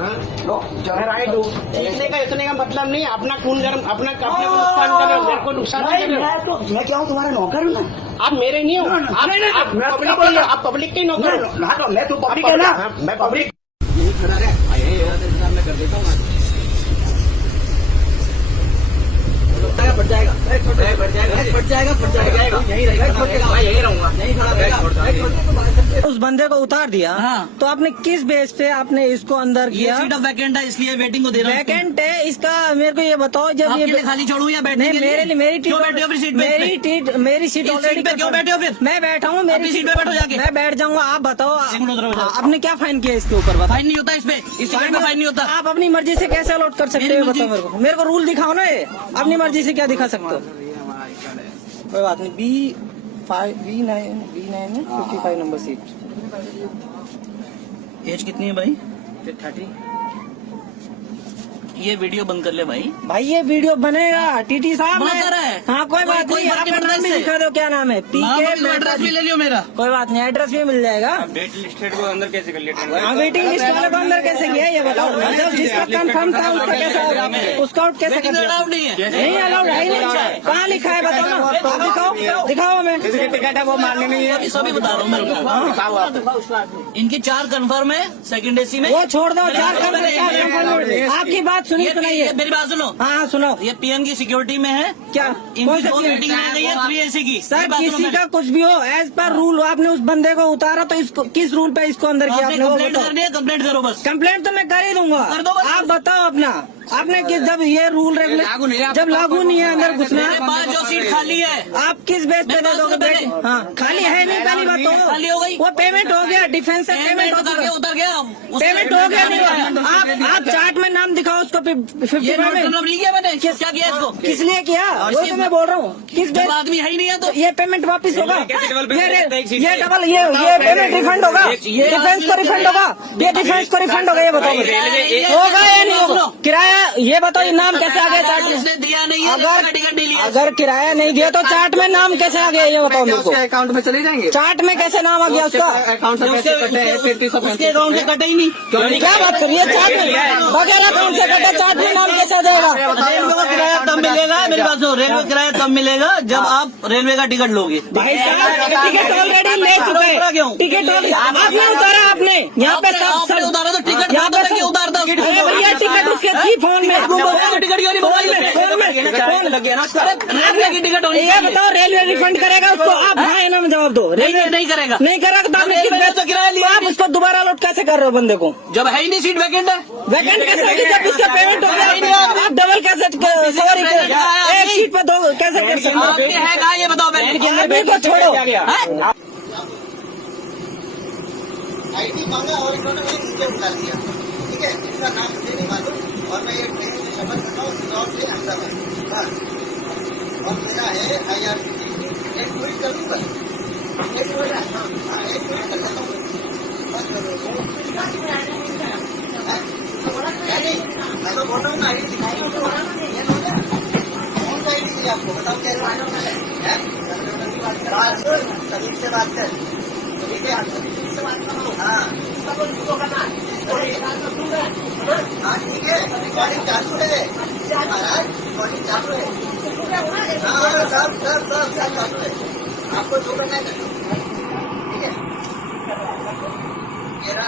Right हूँ, इतने का मतलब नहीं। अपना खून गर्म, अपना को नुकसान कर रहे हो, मेरे को नुकसान कर रहे हो। मैं क्या हूँ, तुम्हारा नौकर हूँ ना। आप मेरे नहीं हो, आप पब्लिक के नौकर हो। मैं तो पब्लिक है ना, मैं पब्लिक कर देता हूँ। फट जाएगा, यही रहूंगा। उस बंदे को उतार दिया। हाँ। तो आपने किस बेस पे आपने इसको अंदर किया? सीट ऑफ वैकेंट है, इसलिए वेटिंग को दे रहा हूँ। वैकेंट है इसका, मेरे को ये बताओ। जब आपके ये लिए खाली छोड़ू या बैठने नहीं, के लिए? मेरे लिए मेरी क्यों बैठे हो फिर सीट पे? मेरी सीट इस ऑलरेडी सीट पे क्यों बैठे हो फिर? मैं बैठा हूँ, मेरी सीट पे बैठो जाके। मैं बैठ जाऊंगा। आप बताओ, एक मिनट उधर जाओ। आपने क्या फाइन किया इसके ऊपर? फाइन नहीं होता इसमें, इस टिकट में फाइन नहीं होता। आप अपनी मर्जी से कैसे अलॉट कर सकते हो? बताओ मेरे को रूल दिखाओ ना। ये अपनी मर्जी से क्या दिखा सकते हो? कोई बात नहीं। B9 55 number seat. एज कितनी है भाई? 30। ये वीडियो बंद कर ले भाई। भाई ये वीडियो बनेगा, टीटी साहब बना रहा है। हाँ कोई बात कोई नहीं। फर्क आप नहीं पड़ता नाम भी इससे। दिखा दो, क्या नाम है? एड्रेस भी ले लियो मेरा। कोई बात नहीं, एड्रेस भी मिल जाएगा। डेट लिस्टेड को अंदर कैसे कर लिया? हाँ, वेटिंग लिस्ट वाले को अंदर कैसे किया ये बताओ। मतलब जिसका कंफर्म था उसका कैसे, उसका आउट कैसे कर दिया? अलाउड नहीं है। नहीं अलाउड है ही नहीं। कहाँ लिखा है बताओ ना, दिखाओ हमें। टिकट है वो मानने नहीं है। सभी बता रहा हूँ मेरे को। इनकी 4 कंफर्म है सेकंड एसी में। वो छोड़ दो, 4 कंफर्म। आपकी बात सुनिए, सुनाइए। मेरी बात सुनो। हाँ सुनो। ये पीएम की सिक्योरिटी में है क्या? इनकी कौन सा 2 रेटिंग आ गई है 3 एसी की। सर किसी का कुछ भी हो, एज पर रूल आपने उस बंदे को उतारा तो इसको किस रूल पे इसको अंदर किया आपने? वो कंप्लेंट बताओ। करनी है, कंप्लेंट करो बस। कंप्लेंट तो मैं कर ही दूंगा। कर दो बस। आप बताओ अपना, आपने किस, जब ये रूल रेगुलेशन जब लागू नहीं है अंदर घुसना, मेरे पास जो सीट खाली है आप किस बेस पे दे दोगे? हाँ खाली है नहीं, पहली बात तो खाली हो गई। वो पेमेंट हो गया, डिफेंस से पेमेंट हो गया। उतर गया, पेमेंट हो गया नहीं। आप चार्ट में नाम दिखाओ उसको 55 में। नहीं किया मैंने। क्या किया इसको? किस लिए किया वो तो मैं बोल रहा हूँ। किस बेस? आदमी है ही नहीं है तो ये पेमेंट वापस होगा? ये डबल ये पेमेंट रिफंड होगा? डिफेंस को रिफंड होगा? ये डिफेंस को रिफंड होगा? ये बताओ होगा या नहीं होगा? किराया ये बताओ, नाम कैसे आ गया चार्ट में? दिया नहीं है, टिकट नहीं लिया। अगर किराया नहीं दिया तो चार्ट में नाम कैसे आ गया ये बताओ मेरे को। अकाउंट में चले जाएंगे। चार्ट में कैसे नाम आ गया उसका? अकाउंट से पैसे कटे हैं, उसके अकाउंट से कटे ही नहीं। क्या बात करिए? चार्ट में बगैर अकाउंट से कटे, चार्ट में नाम कैसे आ जाएगा? रेलवे का किराया तब मिलेगा, मेरी बात सुनो, रेलवे किराया तब मिलेगा जब आप रेलवे का टिकट लोगे। भाई साहब टिकट ऑलरेडी ले चुके हैं। टिकट आपने उतारा, आपने यहाँ पे आपने उतारा तो टिकट यहाँ पे उतारता भैया टिकट उसके थी फोन में। टिकट क्यों नहीं टिकट होनी ये बताओ, रेलवे रिफंड करेगा उसको? आप हाँ ना जवाब दो। रेलवे नहीं करेगा। नहीं करेगा तो आपने किस बेस पे किराया लिया? आप उसको दोबारा अलॉट कैसे कर रहे हो बंदे को? जब है ही नहीं, सीट वैकेंट है। वैकेंट कैसे होगी जब इसका पेमेंट हो गया? आप डबल कैसे सवारी एक सीट पे 2 कैसे कर सकते आपके है कहाँ ये बताओ पहले। आदमी को छोड़ो। आईडी मांगा और इन्होंने मेरे नीचे उतार दिया। ठीक है, इसका नाम मुझे नहीं मालूम और मैं ये ट्रेन से शपथ करता हूँ इंदौर से अहमदाबाद। और मेरा है IRCTC। एक ट्वीट करूँगा, एक ट्वीट कर सकता हूँ। मैं तो बोल रहा हूँ आईडी दिखाई कौन सा आईडी दिया आपको? बताओ क्या करीब से बात कर। ठीक है, हाँ ठीक है, रिकॉर्डिंग चालू है महाराज, रिकॉर्डिंग चालू है। हाँ सब चालू है, आपको जो करना है ठीक है। मेरा